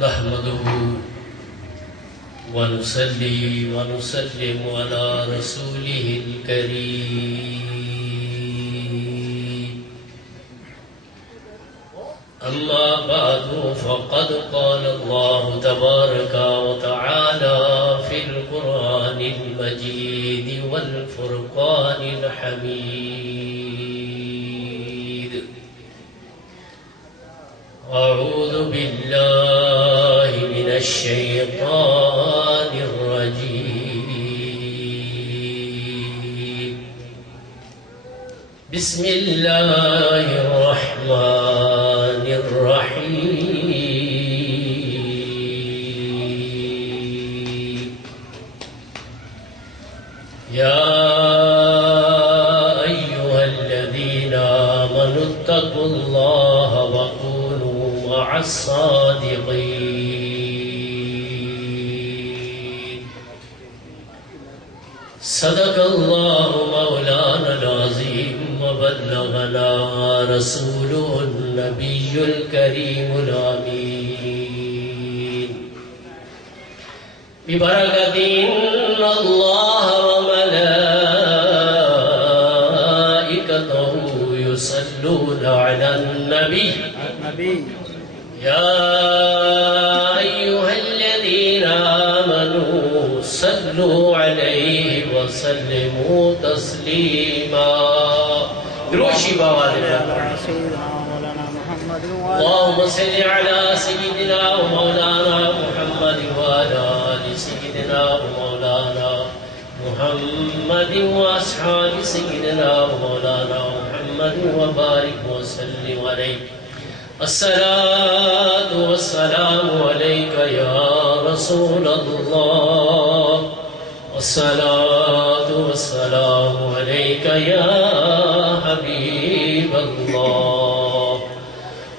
نحمده ونصلي ونسلم على رسوله الكريم أما بعد فقد قال الله تبارك وتعالى في القرآن المجيد والفرقان الحميد أعوذ بالله من الشيطان الرجيم بسم الله الرحمن الرحيم يا أيها الذين آمنوا اتقوا الله وكونوا مع الصادقين صدق الله مولانا العظيم وبلغنا رسوله النبي الكريم الأمين ببركة إن الله وملائكته يصلون على النبي يا أيها الذين آمنوا صلوا عليه وسلموا تسليما دروشي بوالنا اللهم صل على سيدنا ومولانا محمد وعلى آل سيدنا ومولانا محمد وأصحاب سيدنا ومولانا محمد وبارك وسلم عليه الصلاة والسلام عليك يا رسول الله الصلاة والسلام عليك يا حبيب الله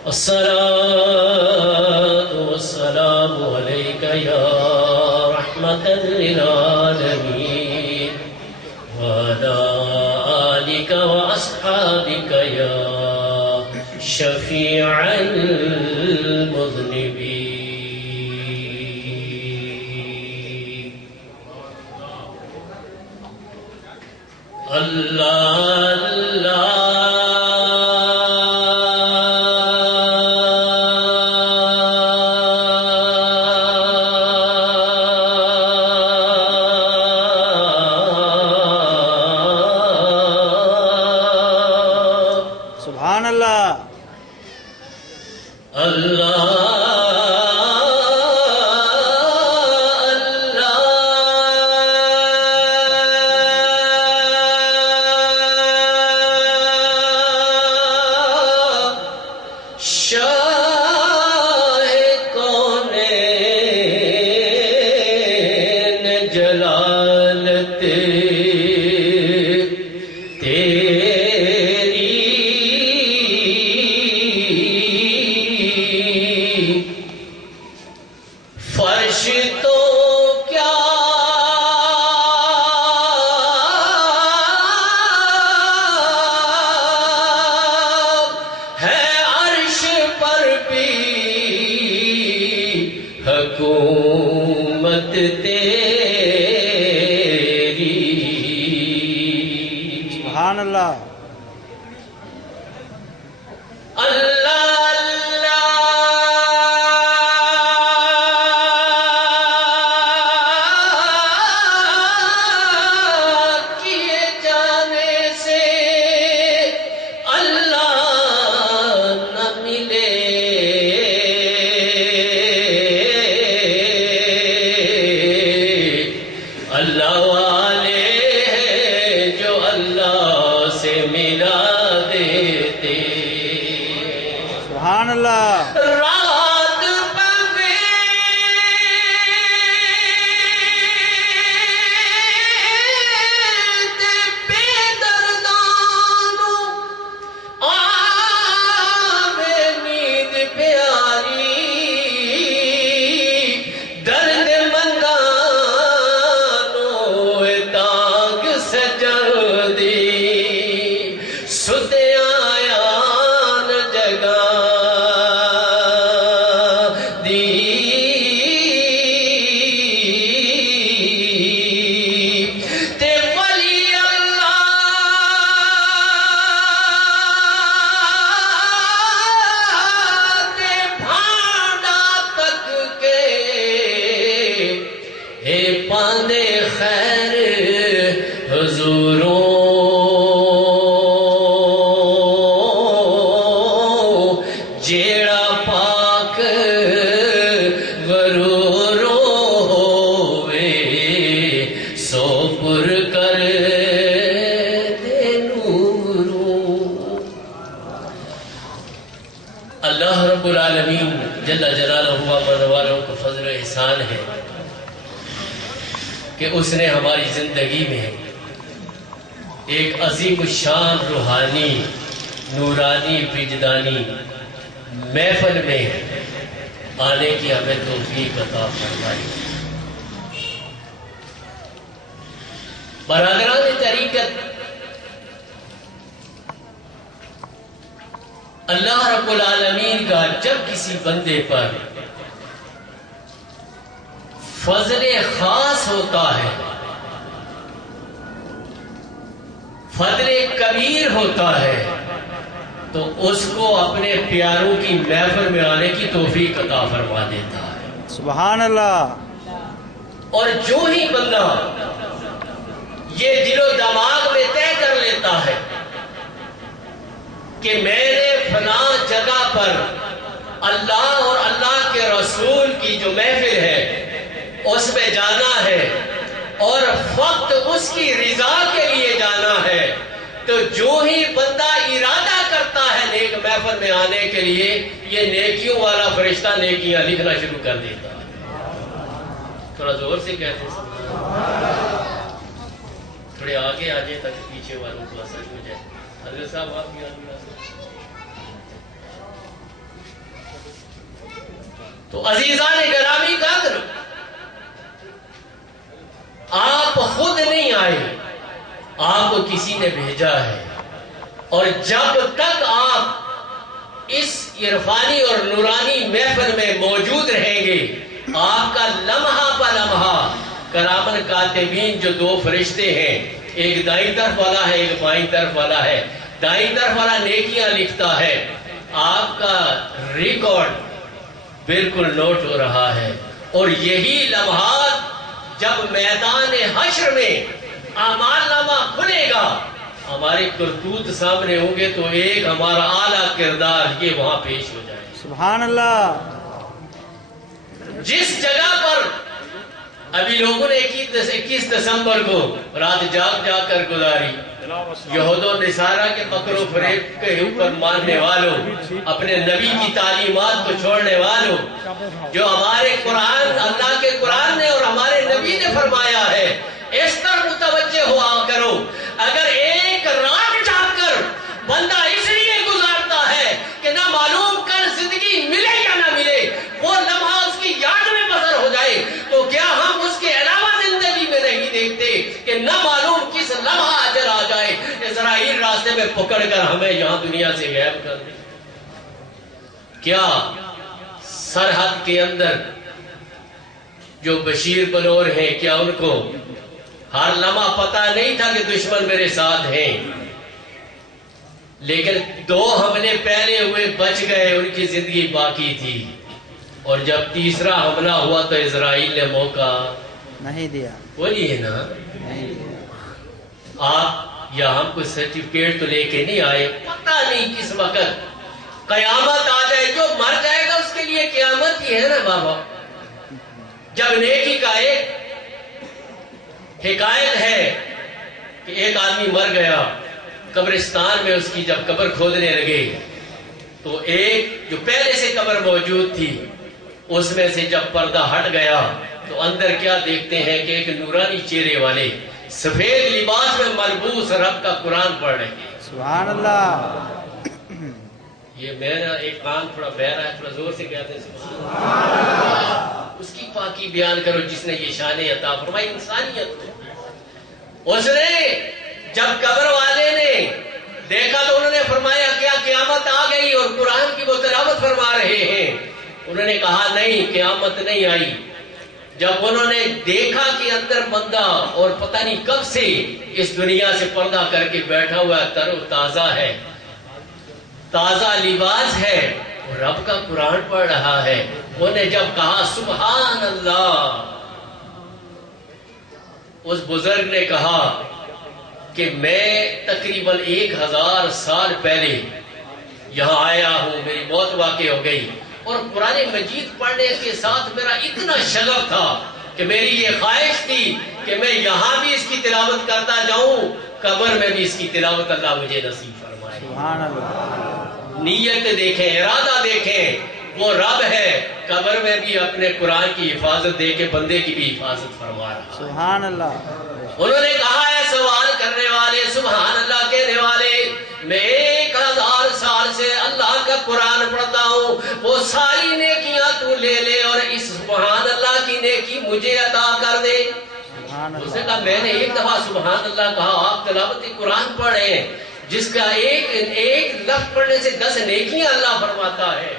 الصلاة والسلام عليك يا رحمة للعالمين وعلى آلك وأصحابك يا شفيع المذنبين الله سبحان اللہ حکومت تیری سبحان اللہ جلالہ والوں کو فضل و احسان ہے کہ اس نے ہماری زندگی میں ایک عظیم الشان روحانی نورانی وجدانی محفل میں آنے کی ہمیں توفیق عطا فرمائی۔ برادران طریقت، اللہ رب العالمین کا جب کسی بندے پر فضل خاص ہوتا ہے، فضل کبیر ہوتا ہے، تو اس کو اپنے پیاروں کی محفل میں آنے کی توفیق عطا فرما دیتا ہے۔ سبحان اللہ۔ اور جو ہی بندہ یہ دل و دماغ میں طے کر لیتا ہے کہ میں نے فلاں جگہ پر اللہ اور اللہ کے رسول کی جو محفل ہے اس میں جانا ہے اور فقط اس کی رضا کے لیے جانا ہے، تو جو ہی بندہ ارادہ کرتا ہے نیک محفل میں آنے کے لیے، یہ نیکیوں والا فرشتہ نیکیاں لکھنا شروع کر دیتا ہے۔ تھوڑا زور سے کہتے ہیں، تھوڑے آگے آ جائے تاکہ پیچھے والوں کو اثر ہو جائے۔ حضرت صاحب آپ بھی آگے آ سکتے۔ تو عزیزان گرامی قدر، آپ خود نہیں آئے، آپ کو کسی نے بھیجا ہے، اور جب تک آپ اس عرفانی اور نورانی محفل میں موجود رہیں گے، آپ کا لمحہ پہ لمحہ کرامن کاتبین جو دو فرشتے ہیں، ایک دائیں طرف والا ہے ایک بائیں طرف والا ہے، دائیں طرف والا نیکیاں لکھتا ہے، آپ کا ریکارڈ بالکل نوٹ ہو رہا ہے۔ اور یہی لمحات جب میدان حشر میں اعمال نامہ کھلے گا، ہمارے کرتوت سامنے ہوں گے، تو ایک ہمارا اعلیٰ کردار یہ وہاں پیش ہو جائے۔ سبحان اللہ۔ جس جگہ پر ابھی لوگوں نے 21 دسمبر کو رات جاگ جا کر گزاری، یہود و نصارہ کے مکر و فریب کے اوپر ماننے والوں، اپنے نبی کی تعلیمات کو چھوڑنے والوں، جو ہمارے قرآن، اللہ کے قرآن نے اور ہمارے نبی نے فرمایا ہے، اس طرح متوجہ ہوا کرو۔ اگر ایک رات جاگ کر بندہ اس لیے گزارتا ہے کہ نہ معلوم کل زندگی ملے یا نہ ملے، وہ لمحہ اس کی یاد میں بسر ہو جائے، تو کیا ہم اس کے علاوہ زندگی میں نہیں دیکھتے کہ نہ معلوم کس لمحہ اجل آ جائے، اسرائیل راستے میں پکڑ کر ہمیں یہاں دنیا سے غائب کر دے؟ کیا سرحد کے اندر جو بشیر بلور ہیں، کیا ان کو ہر لمحہ پتہ نہیں تھا کہ دشمن میرے ساتھ ہیں؟ لیکن 2 حملے پہلے ہوئے، بچ گئے، ان کی زندگی باقی تھی، اور جب تیسرا حملہ ہوا تو اسرائیل نے موقع نہیں دیا۔ بولیے نا، آپ یا ہم کو سرٹیفکیٹ تو لے کے نہیں آئے، پتہ نہیں کس وقت قیامت آ جائے۔ جو مر جائے گا اس کے لیے قیامت ہی ہے نا بابا۔ جب نیکی کا ایک حکایت ہے کہ ایک آدمی مر گیا، قبرستان میں اس کی جب قبر کھودنے لگے تو ایک جو پہلے سے قبر موجود تھی، اس میں سے جب پردہ ہٹ گیا تو اندر کیا دیکھتے ہیں کہ ایک نورانی چہرے والے سفید لباس میں ملبوس رب کا قرآن پڑھ رہے ہیں۔ سبحان اللہ۔ یہ میرا ایک کان تھوڑا بہ رہا ہے، تھوڑا زور سے کہتے ہیں سبحان اللہ۔ اس کی پاکی بیان کرو جس نے یہ شان عطا فرمائی انسانیت کو۔ اس نے جب قبر والے نے دیکھا تو انہوں نے فرمایا کیا قیامت آ گئی اور قرآن کی وہ تلاوت فرما رہے ہیں؟ انہوں نے کہا نہیں، قیامت نہیں آئی۔ جب انہوں نے دیکھا کہ اندر بندہ اور پتہ نہیں کب سے اس دنیا سے پردہ کر کے بیٹھا ہوا تر و تازہ ہے، تازہ لباس ہے، اور رب کا قرآن پڑھ رہا ہے، انہوں نے جب کہا سبحان اللہ، اس بزرگ نے کہا کہ میں تقریباً 1000 سال پہلے یہاں آیا ہوں، میری موت واقع ہو گئی، اور قرآن مجید پڑھنے کے ساتھ میرا اتنا شغف تھا کہ میری یہ خواہش تھی کہ میں یہاں بھی اس کی تلاوت کرتا جاؤں، قبر میں بھی اس کی تلاوت اللہ مجھے نصیب فرمائے۔ سبحان اللہ۔ نیت دیکھیں، ارادہ دیکھیں، وہ رب ہے قبر میں بھی اپنے قرآن کی حفاظت دے کے بندے کی بھی حفاظت فرما رہا ہے۔ سبحان اللہ۔ انہوں نے کہا ہے سوال کرنے والے سبحان اللہ کہنے والے، میں 1000 سال سے اللہ کا قرآن پڑھتا ہوں، وہ ساری نیکیاں تو لے لے اور اس سبحان اللہ کی نیکی مجھے عطا کر دے۔ اس نے کہا میں نے ایک دفعہ سبحان اللہ کہا، آپ تلاوت قرآن پڑھیں جس کا ایک لفظ پڑھنے سے 10 نیکیاں اللہ فرماتا ہے،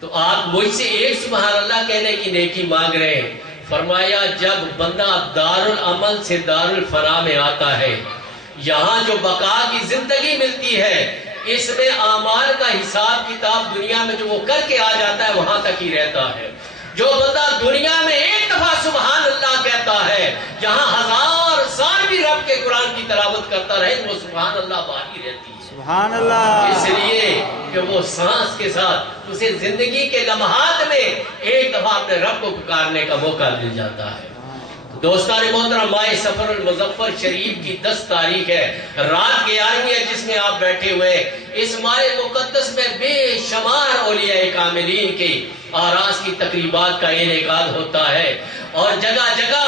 تو آپ مجھ سے ایک سبحان اللہ کہنے کی نیکی مانگ رہے ہیں۔ فرمایا جب بندہ دارالعمل سے دارالفنا میں آتا ہے، یہاں جو بقا کی زندگی ملتی ہے، اس میں اعمال کا حساب کتاب دنیا میں جو وہ کر کے آ جاتا ہے وہاں تک ہی رہتا ہے۔ جو بندہ دنیا میں ایک دفعہ سبحان اللہ کہتا ہے، جہاں 1000 سال بھی رب کے قرآن کی تلاوت کرتا رہے وہ سبحان اللہ باقی رہتی ہے۔ سبحان اللہ۔ اس لیے کہ وہ سانس کے ساتھ اسے زندگی کے لمحات میں ایک دفعہ اپنے رب کو پکارنے کا موقع مل جاتا ہے۔ دوستان محترم، ماہ سفر المظفر شریف کی 10 تاریخ ہے، رات 11ویں ہے جس میں آپ بیٹھے ہوئے۔ اس ماہ مقدس میں بے شمار اولیاء کاملین کے آراس کی تقریبات کا انعقاد ہوتا ہے، اور جگہ جگہ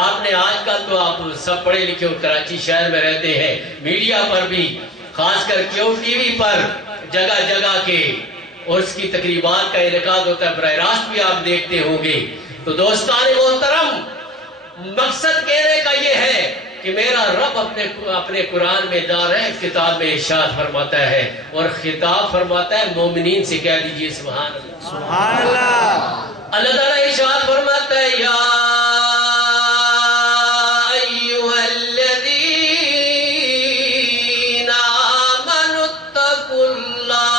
آپ نے آج کل تو آپ سب پڑھے لکھے ہو، کراچی شہر میں رہتے ہیں، میڈیا پر بھی خاص کر کیو ٹی وی پر جگہ جگہ کے اور اس کی تقریبات کا انعقاد ہوتا ہے، براہ راست بھی آپ دیکھتے ہوں گے۔ تو دوستان محترم، مقصد کہنے کا یہ ہے کہ میرا رب اپنے قرآن میں دار ہے، کتاب میں ارشاد فرماتا ہے اور خطاب فرماتا ہے مومنین سے، کہہ دیجئے سبحان اللہ۔ سبحان اللہ۔ اللہ تعالیٰ ارشاد فرماتا ہے یا ایھا الذین آمنوا اتقوا اللہ۔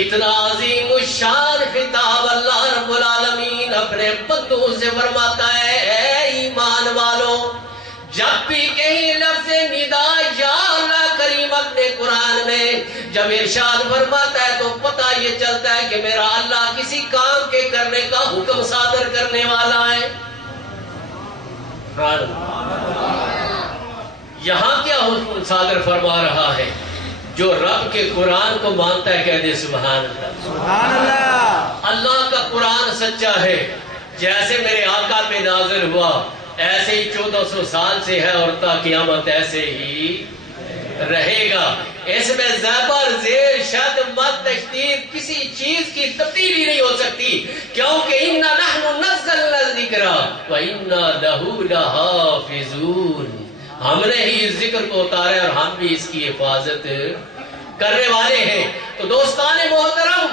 اتنا عظیم الشان خطاب اللہ رب العالمین اپنے بندوں سے فرماتا ہے، اے ایمان والو، جب بھی کہیں لفظ ندا یا اللہ کریم اپنے قرآن میں جب ارشاد فرماتا ہے تو پتہ یہ چلتا ہے کہ میرا اللہ کسی کام کے کرنے کا حکم صادر کرنے والا ہے۔ یہاں کیا حکم صادر فرما رہا ہے؟ جو رب کے قرآن کو مانتا ہے کہہ دے سبحان اللہ۔ سبحان اللہ۔ اللہ کا قرآن سچا ہے، جیسے میرے آقا پہ نازل ہوا ایسے ہی 1400 سال سے ہے اور تا قیامت ایسے ہی رہے گا۔ اس میں زبر زیر شد مد تشدید کسی چیز کی تبدیلی نہیں ہو سکتی، کیونکہ اِنَّا نَحْنُ نَزَّلْنَا الذِّكْرَ وَإِنَّا لَهُ لَحَافِظُونَ۔ ہم نے ہی اس ذکر کو اتارا اور ہم بھی اس کی حفاظت کرنے والے ہیں۔ تو دوستان محترم،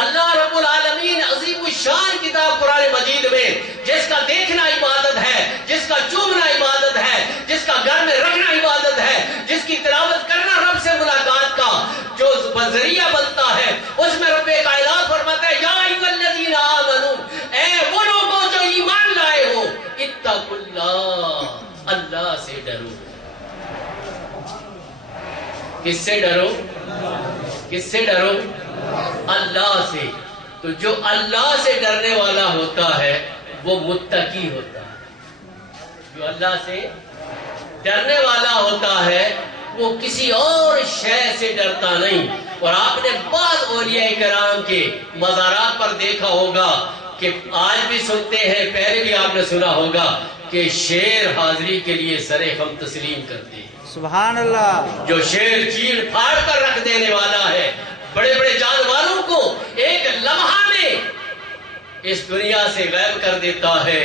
اللہ رب العالمین عظیم الشان کتاب قرآن مجید میں جس کا دیکھنا عبادت ہے، جس کا چومنا عبادت ہے، جس کا گھر میں رکھنا عبادت ہے، جس کی تلاوت کرنا رب سے ملاقات کا جو ذریعہ بنتا ہے، اس میں رب کائنات فرماتا ہے یا ایھا الذین آمنوا، اے وہ لوگوں جو ایمان لائے ہو، اتقوا اللہ، اللہ سے ڈرو۔ کس سے ڈرو؟ کس سے ڈرو؟ اللہ سے۔ تو جو اللہ سے ڈرنے والا ہوتا ہے وہ متقی ہوتا ہے۔ جو اللہ سے ڈرنے والا ہوتا ہے وہ کسی اور شے سے ڈرتا نہیں۔ اور آپ نے بعض اولیاء کرام کے مزارات پر دیکھا ہوگا کہ آج بھی سنتے ہیں، پہلے بھی آپ نے سنا ہوگا کہ شیر حاضری کے لیے سر خم تسلیم کرتے ہیں۔ سبحان اللہ۔ جو شیر چیڑ پھاڑ کر رکھ دینے والا ہے، بڑے بڑے جانوروں کو ایک لمحہ میں اس دنیا سے غائب کر دیتا ہے۔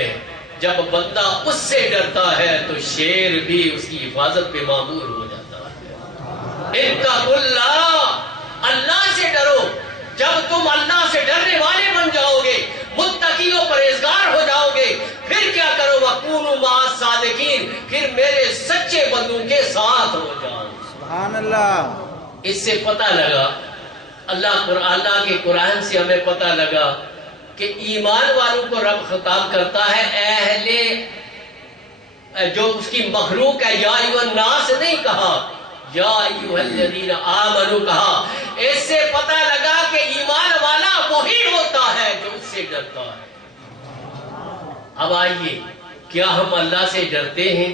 جب بندہ اس سے ڈرتا ہے تو شیر بھی اس کی حفاظت پہ مامور ہو جاتا ہے۔ اتقوا اللہ، اللہ سے ڈرو۔ جب تم اللہ سے ڈرنے والے بن جاؤ گے، متقی و پرہیزگار ہو جاؤ گے، پھر کیا کرو؟ وَكُونُوا مَعَ الصَّادِقِينَ، پھر میرے سچے بندوں کے ساتھ ہو جاؤ۔ سبحان اللہ۔ اس سے پتہ لگا، اللہ کے قرآن سے ہمیں پتہ لگا کہ ایمان والوں کو رب خطاب کرتا ہے، جو اس کی مخلوق ہے، یا ایھا الناس نہیں کہا، یا ایھا الذین آمنوا کہا۔ اس سے پتہ لگا کہ ایمان والا وہی ہوتا ہے جو اس سے ڈرتا ہے۔ اب آئیے، کیا ہم اللہ سے ڈرتے ہیں؟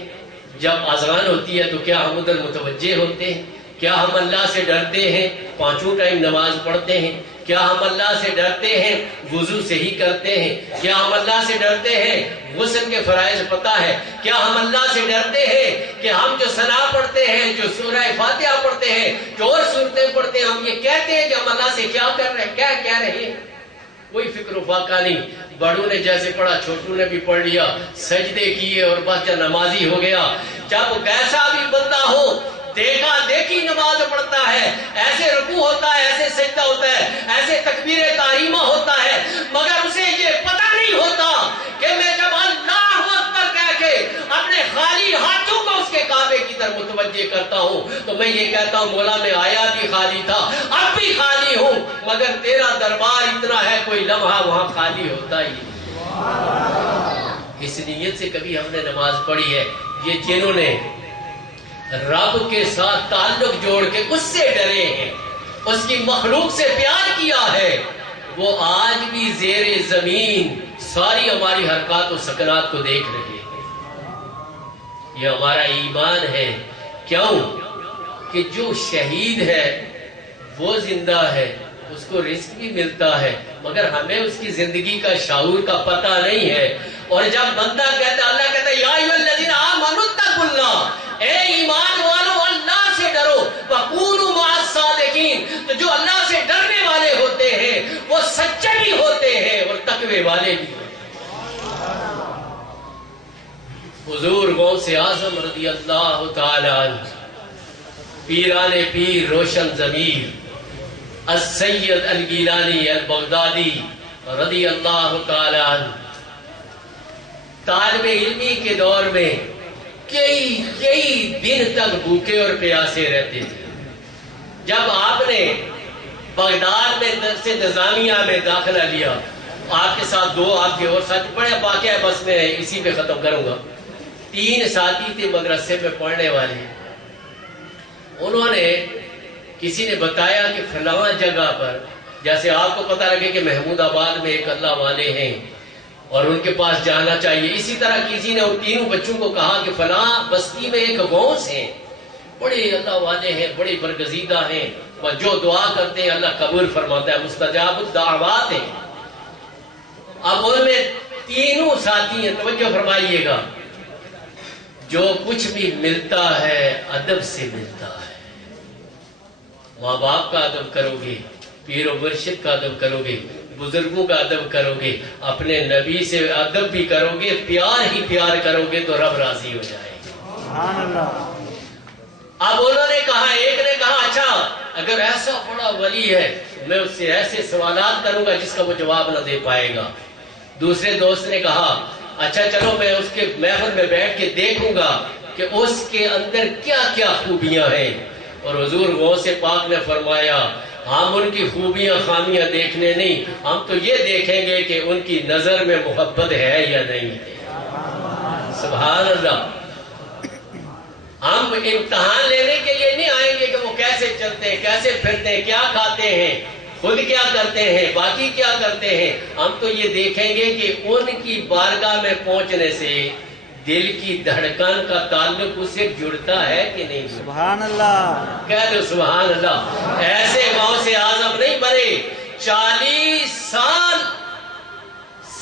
جب اذان ہوتی ہے تو کیا ہم ادھر متوجہ ہوتے ہیں؟ کیا ہم اللہ سے ڈرتے ہیں؟ 5 ٹائم نماز پڑھتے ہیں؟ کیا ہم اللہ سے ڈرتے ہیں؟ وضو صحیح کرتے ہیں؟ کیا ہم اللہ سے ڈرتے ہیں؟ غسل کے فرائض پتہ ہے؟ کیا ہم اللہ سے ڈرتے ہیں کہ ہم جو ثنا پڑھتے ہیں، جو سورہ فاتحہ پڑھتے ہیں، جو اور صورتیں پڑھتے ہیں، ہم یہ کہتے ہیں کہ ہم اللہ سے کیا کر رہے ہیں، کیا کہہ رہے ہیں؟ کوئی فکر و فاقہ نہیں. بڑوں نے جیسے پڑھا چھوٹوں نے بھی پڑھ لیا، سجدے کیے اور بس نمازی ہو گیا. جب کیسا بھی بندہ ہو، دیکھا دیکھی نماز پڑھتا ہے، ایسے رکوع ہوتا ہے، ایسے سجدہ ہوتا ہے، ایسے تکبیر تحریمہ ہوتا ہے، مگر اسے یہ پتہ نہیں ہوتا کہ میں جب اللہ اکبر کہہ کے اپنے خالی ہاتھوں کو اس کے کعبے کی طرف متوجہ کرتا ہوں تو میں یہ کہتا ہوں مولا میں آیا بھی خالی تھا، اب بھی خالی ہوں، مگر تیرا دربار اتنا ہے کوئی لمحہ وہاں خالی ہوتا ہی نہیں. اس نیت سے کبھی ہم نے نماز پڑھی ہے. یہ جنہوں نے رب کے ساتھ تعلق جوڑ کے اس سے ڈرے ہیں، اس کی مخلوق سے پیار کیا ہے، وہ آج بھی زیر زمین ساری ہماری حرکات و سکنات کو دیکھ رہے ہیں. یہ ہمارا ایمان ہے. کیوں کہ جو شہید ہے وہ زندہ ہے، اس کو رزق بھی ملتا ہے، مگر ہمیں اس کی زندگی کا شعور کا پتہ نہیں ہے. اور جب بندہ کہتا ہے، اللہ کہتا ہے یا ایھا الذین آمنوا اتقوا اللہ، اے ایمان والو اللہ سے ڈرو، وکونوا مع الصادقین. تو جو اللہ سے ڈرنے والے ہوتے ہیں وہ سچے بھی ہوتے ہیں اور تقوی والے بھی. حضور غوث اعظم رضی اللہ تعالی عنہ، پیران پیر روشن ضمیر السید الگیلانی البغدادی رضی اللہ تعالی عنہ، طالب علمی کے دور میں کئی دن تک بھوکے اور پیاسے رہتے تھے. جب آپ نے بغداد میں درس نظامیہ میں داخلہ لیا، آپ کے ساتھ 2 آپ کے اور ساتھی، بڑے واقعہ بس میں اسی پہ ختم کروں گا. 3 ساتھی تھے مدرسے میں پڑھنے والے. انہوں نے کسی نے بتایا کہ فلاں جگہ پر، جیسے آپ کو پتہ لگے کہ محمود آباد میں ایک اللہ والے ہیں اور ان کے پاس جانا چاہیے، اسی طرح کسی نے ان 3 بچوں کو کہا کہ فلاں بستی میں ایک غوث ہیں، بڑے اللہ والے ہیں، بڑے برگزیدہ ہیں، اور جو دعا کرتے ہیں اللہ قبول فرماتا ہے، مستجاب الدعوات ہیں. اب ان میں 3 ساتھی ہیں، توجہ فرمائیے گا. جو کچھ بھی ملتا ہے ادب سے ملتا ہے. ماں باپ کا ادب کرو گے، پیر و مرشد کا ادب کرو گے، بزرگوں کا ادب کرو گے، اپنے نبی سے ادب بھی کرو گے، پیار ہی پیار کرو گے تو رب راضی ہو جائے گا. سبحان اللہ. اب انہوں نے کہا، ایک نے کہا اچھا اگر ایسا بڑا ولی ہے میں اس سے ایسے سوالات کروں گا جس کا وہ جواب نہ دے پائے گا. دوسرے دوست نے کہا اچھا چلو میں اس کے محفل میں بیٹھ کے دیکھوں گا کہ اس کے اندر کیا کیا خوبیاں ہیں. اور حضور غوث پاک نے فرمایا ہم ان کی خوبیاں خامیاں دیکھنے نہیں، ہم تو یہ دیکھیں گے کہ ان کی نظر میں محبت ہے یا نہیں ہے. سبحان اللہ. ہم امتحان لینے کے لیے نہیں آئیں گے کہ وہ کیسے چلتے ہیں، کیسے پھرتے ہیں، کیا کھاتے ہیں، خود کیا کرتے ہیں، باقی کیا کرتے ہیں. ہم تو یہ دیکھیں گے کہ ان کی بارگاہ میں پہنچنے سے دل کی دھڑکن کا تعلق اس سے جڑتا ہے کہ نہیں. سبحان اللہ. کہہ دو سبحان اللہ. ایسے غوث اعظم نہیں بنے. 40 سال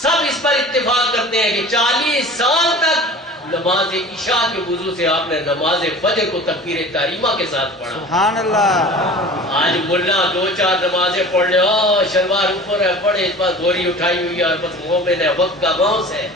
سب اس پر اتفاق کرتے ہیں کہ 40 سال تک نماز عشاء کے وضو سے آپ نے نماز فجر کو تکبیر تحریمہ کے ساتھ پڑھا. سبحان اللہ. آج ملا 2-4 نمازیں پڑھ لے، شلوار اوپر ہے، پڑھے، اس بار گوری اٹھائی ہوئی ہے اور بس مومن ہے، وقت کا غوث ہے.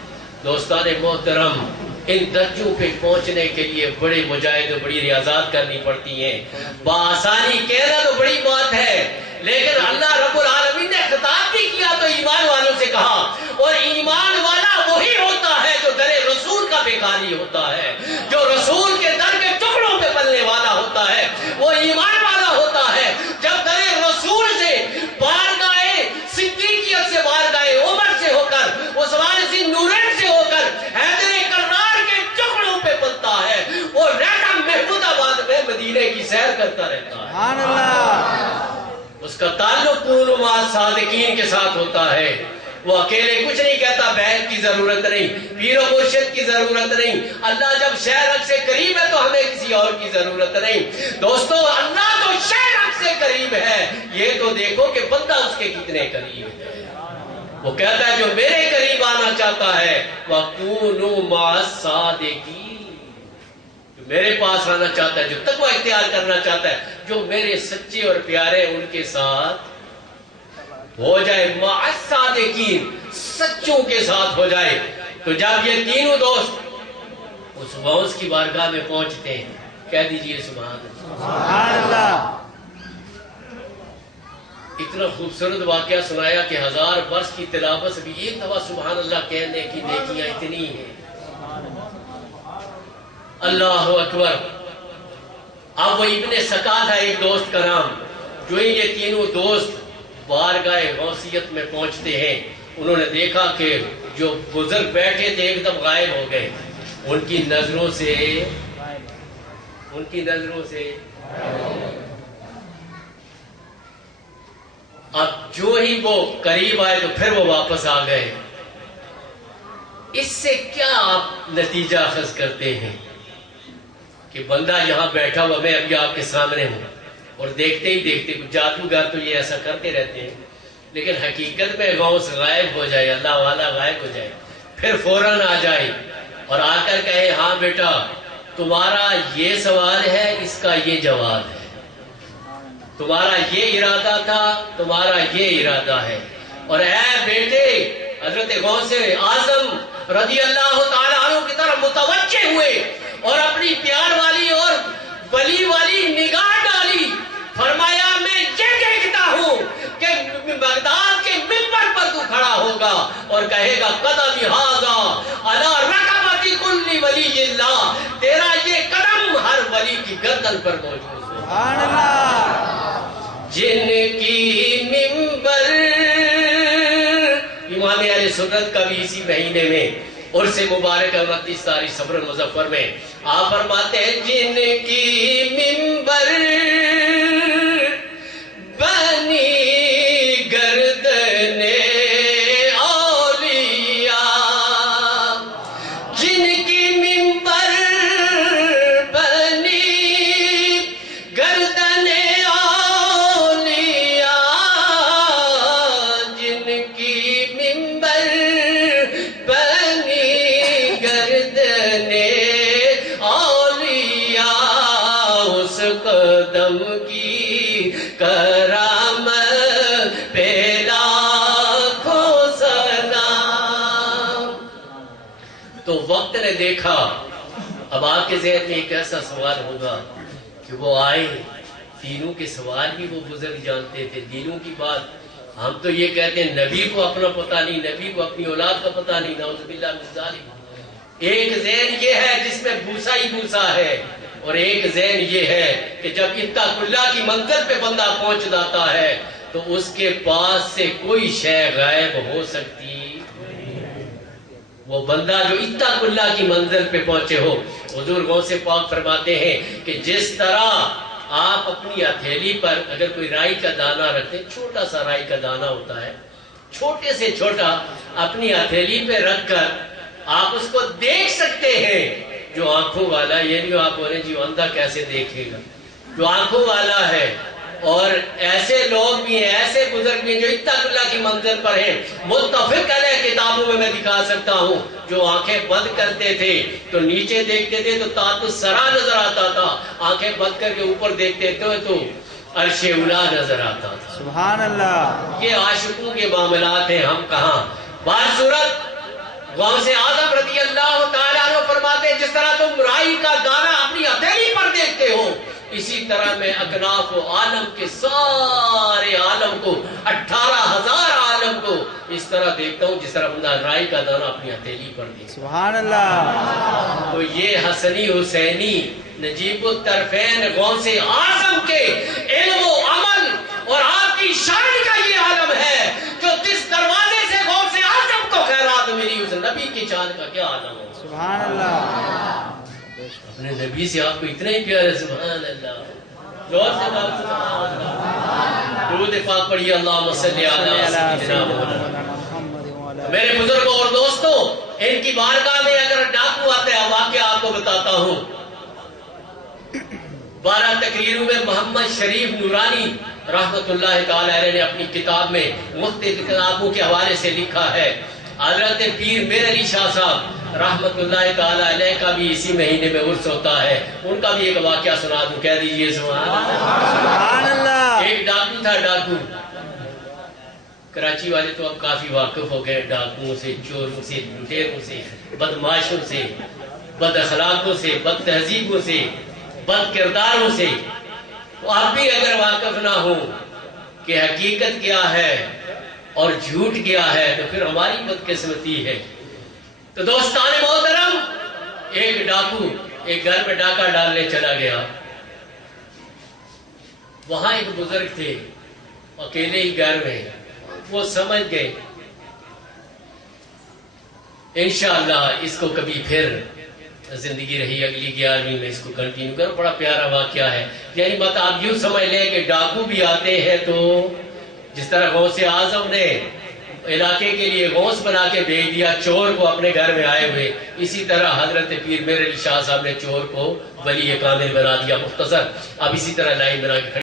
دوستان محترم، ان درجوں پہ پہنچنے کے لیے بڑے مجاہد و بڑی ریاضات کرنی پڑتی ہیں. بآسانی کہنا تو بڑی بات ہے، لیکن اللہ رب العالمین نے خطاب بھی کیا تو ایمان والوں سے کہا، اور ایمان والا وہی ہوتا ہے جو در رسول کا بیکاری ہوتا ہے، جو رسول کے در کے ٹکڑوں پہ پلنے والا ہوتا ہے، وہ ایمان والا ہوتا ہے. جب در رسول سے بارگاہ صدیقیت سے بارگاہ عمر سے ہو کر عثمان ذی نورین سے ہو کر حیدر کرار کے ٹکڑوں پہ پلتا ہے، وہ رہتا محمود آباد میں مدینے کی سیر کرتا رہتا ہے. سبحان اللہ. اس کا تعلق کونوا صادقین کے ساتھ ہوتا ہے. وہ اکیلے کچھ نہیں کہتا، بہن کی ضرورت نہیں، پیر و مرشد کی ضرورت نہیں، اللہ جب شہر سے قریب ہے تو ہمیں کسی اور کی ضرورت نہیں۔ دوستو اللہ تو شہر سے قریب ہے، یہ تو دیکھو کہ بندہ اس کے کتنے قریب ہے۔ وہ کہتا ہے جو میرے قریب آنا چاہتا ہے وَكُونُوا مَعَ الصَّادِقِينَ، جو میرے پاس آنا چاہتا ہے، جو تقوی اختیار کرنا چاہتا ہے، جو میرے سچے اور پیارے ان کے ساتھ ہو جائے، مَعَ الصَّادِقِينَ، سچوں کے ساتھ ہو جائے۔ تو جب یہ تینوں دوست اس غوث کی بارگاہ میں پہنچتے ہیں، کہہ دیجئے سبحان اللہ۔ سبحان اللہ۔ اتنا خوبصورت واقعہ سنایا کہ 1000 برس کی تلاوت سے بھی ایک دفعہ سبحان اللہ کہنے کی نیکیاں اتنی ہیں۔ اللہ اکبر۔ اب وہ ابن سکا تھا ایک دوست کا نام، جو ہی یہ تینوں دوست بارگاہ غوثیت میں پہنچتے ہیں، انہوں نے دیکھا کہ جو بزرگ بیٹھے تھے ایک دم غائب ہو گئے، ان کی نظروں سے اب جو ہی وہ قریب آئے تو پھر وہ واپس آ گئے۔ اس سے کیا آپ نتیجہ اخذ کرتے ہیں کہ بندہ یہاں بیٹھا ہوا، میں ابھی آپ کے سامنے ہوں، اور دیکھتے ہی دیکھتے کچھ جادوگر تو یہ ایسا کرتے رہتے ہیں، لیکن حقیقت میں غوث غائب ہو جائے، اللہ والا غائب ہو جائے، پھر فوراً آ جائے اور آ کر کہے ہاں بیٹا تمہارا یہ سوال ہے، اس کا یہ جواب ہے، تمہارا یہ ارادہ تھا، تمہارا یہ ارادہ ہے۔ اور اے بیٹے، حضرت غوث اعظم رضی اللہ تعالیٰ عنہ کی طرف متوجہ ہوئے اور اپنی پیار والی اور ولی والی نگاہ ڈالی، فرمایا میں یہ دیکھتا ہوں کہ بغداد کے منبر پر تو کھڑا ہوگا اور کہے گا قدم ھذا علی رقبۃ کل ولی اللہ، تیرا یہ قدم ہر ولی کی گردن پر موجود ہے۔ سبحان اللہ۔ جن کی منبر، امام اہل سنت کا بھی اسی مہینے میں عرس مبارک 29 تاریخ صفر المظفر میں آپ فرماتے ہیں جن کی منبر بنی گردن اولیاء، جن کی منبر بنی گردن اولیاء، جن کی منبر بنی گردن اولیاء، اس قدم کی کرامت پہ لاکھوں سلام۔ تو وقت نے دیکھا، اب آپ کے ذہن میں ایک ایسا سوال ہوگا کہ وہ آئے، تینوں کے سوال بھی وہ بزرگ جانتے تھے، دینوں کی بات ہم تو یہ کہتے ہیں نبی کو اپنا پتہ نہیں، نبی کو اپنی اولاد کا پتہ نہیں، نعوذ باللہ من ذالک۔ ایک ذہن یہ ہے جس میں بھوسا ہی بھوسا ہے، اور ایک ذہن یہ ہے کہ جب اتق اللہ کی منزل پہ بندہ پہنچ جاتا ہے تو اس کے پاس سے کوئی شے غائب ہو سکتی۔ وہ بندہ جو اتق اللہ کی منزل پہ پہنچے ہو، حضور غوث پاک فرماتے ہیں کہ جس طرح آپ اپنی ہتھیلی پر اگر کوئی رائی کا دانہ رکھتے، چھوٹا سا رائی کا دانہ ہوتا ہے، چھوٹے سے چھوٹا، اپنی ہتھیلی پہ رکھ کر آپ اس کو دیکھ سکتے ہیں۔ جو آنکھوں والا، یہ نہیں آپ بولیں جی اندھا کیسے دیکھے گا، جو آنکھوں والا ہے، اور ایسے لوگ بھی ہیں، ایسے بزرگ بھی ہیں جو اتق اللہ کی منزل پر ہیں، متفق علیہ کتابوں میں دکھا سکتا ہوں، جو آنکھیں بند کرتے تھے تو نیچے دیکھتے تھے تو تحت الثری نظر آتا تھا، آنکھیں بند کر کے اوپر دیکھتے تھے تو عرش اولی نظر آتا تھا۔ سبحان اللہ۔ یہ عاشقوں کے معاملات ہیں، ہم کہاں۔ بصورت غوث اعظم رضی اللہ تعالیٰ عنہ فرماتے ہیں جس طرح تم رائی کا دانہ اپنی ہتھیلی پر دیکھتے ہو، اسی طرح میں اکناف و عالم کے سارے عالم کو، 18,000 عالم کو اس طرح دیکھتا ہوں جس طرح بندہ رائی کا دانہ اپنی ہتھیلی پر دیکھتا۔ سبحان اللہ۔ تو یہ حسنی حسینی نجیب الطرفین غوث اعظم کے علم و عمل اور آپ کی شان کا یہ عالم ہے، جو جس دروازے سے غوث اعظم کو خیرات ملی اس نبی کی شان کا کیا عالم ہے۔ سبحان اللہ۔ اپنے نبی سے آپ کو اتنا ہی پیار ہے، سبحان اللہ۔ زور سے بات سبحان اللہ۔ درود پاک پڑھیے، اللہم صلی علی سیدنا محمد۔ میرے بزرگوں اور دوستوں، ان کی بارگاہ میں اگر ڈاکو آتے ہیں، واقعہ آپ کو بتاتا ہوں۔ 12 تقریروں میں محمد شریف نورانی رحمت اللہ تعالی علیہ نے اپنی کتاب میں مختلف کتابوں کے حوالے سے لکھا ہے۔ حضرت پیر میر علی شاہ صاحب رحمت اللہ تعالی علیہ کا بھی اسی مہینے میں عرس ہوتا ہے، ان کا بھی ایک واقعہ سنا دوں، کہہ دیجئے سبحان اللہ۔ ایک ڈاکو تھا، ڈاکو۔ کراچی والے تو اب کافی واقف ہو گئے ڈاکوؤں سے، چوروں سے، لٹیروں سے، بدماشوں سے، بد اخلاقوں سے، بد تہذیبوں سے، بد کرداروں سے۔ تو آپ بھی اگر واقف نہ ہو کہ حقیقت کیا ہے اور جھوٹ کیا ہے تو پھر ہماری بدقسمتی ہے۔ تو دوستان محترم، ایک ڈاکو ایک گھر میں ڈاکہ ڈالنے چلا گیا۔ وہاں ایک بزرگ تھے اکیلے ہی گھر میں، وہ سمجھ گئے انشاءاللہ اس کو کبھی پھر زندگی رہی اگلی 11ویں میں اس کو کنٹینیو کرو۔ بڑا پیارا واقعہ ہے، یعنی بات آپ یوں سمجھ لیں کہ ڈاکو بھی آتے ہیں تو جس طرح غوث اعظم نے علاقے کے لیے غوث بنا کے بھیج دیا چور کو اپنے گھر میں آئے ہوئے، اسی طرح حضرت پیر میر علی شاہ صاحب نے چور کو ولی کامل بنا دیا۔ مختصر اب اسی طرح لائن بنا کے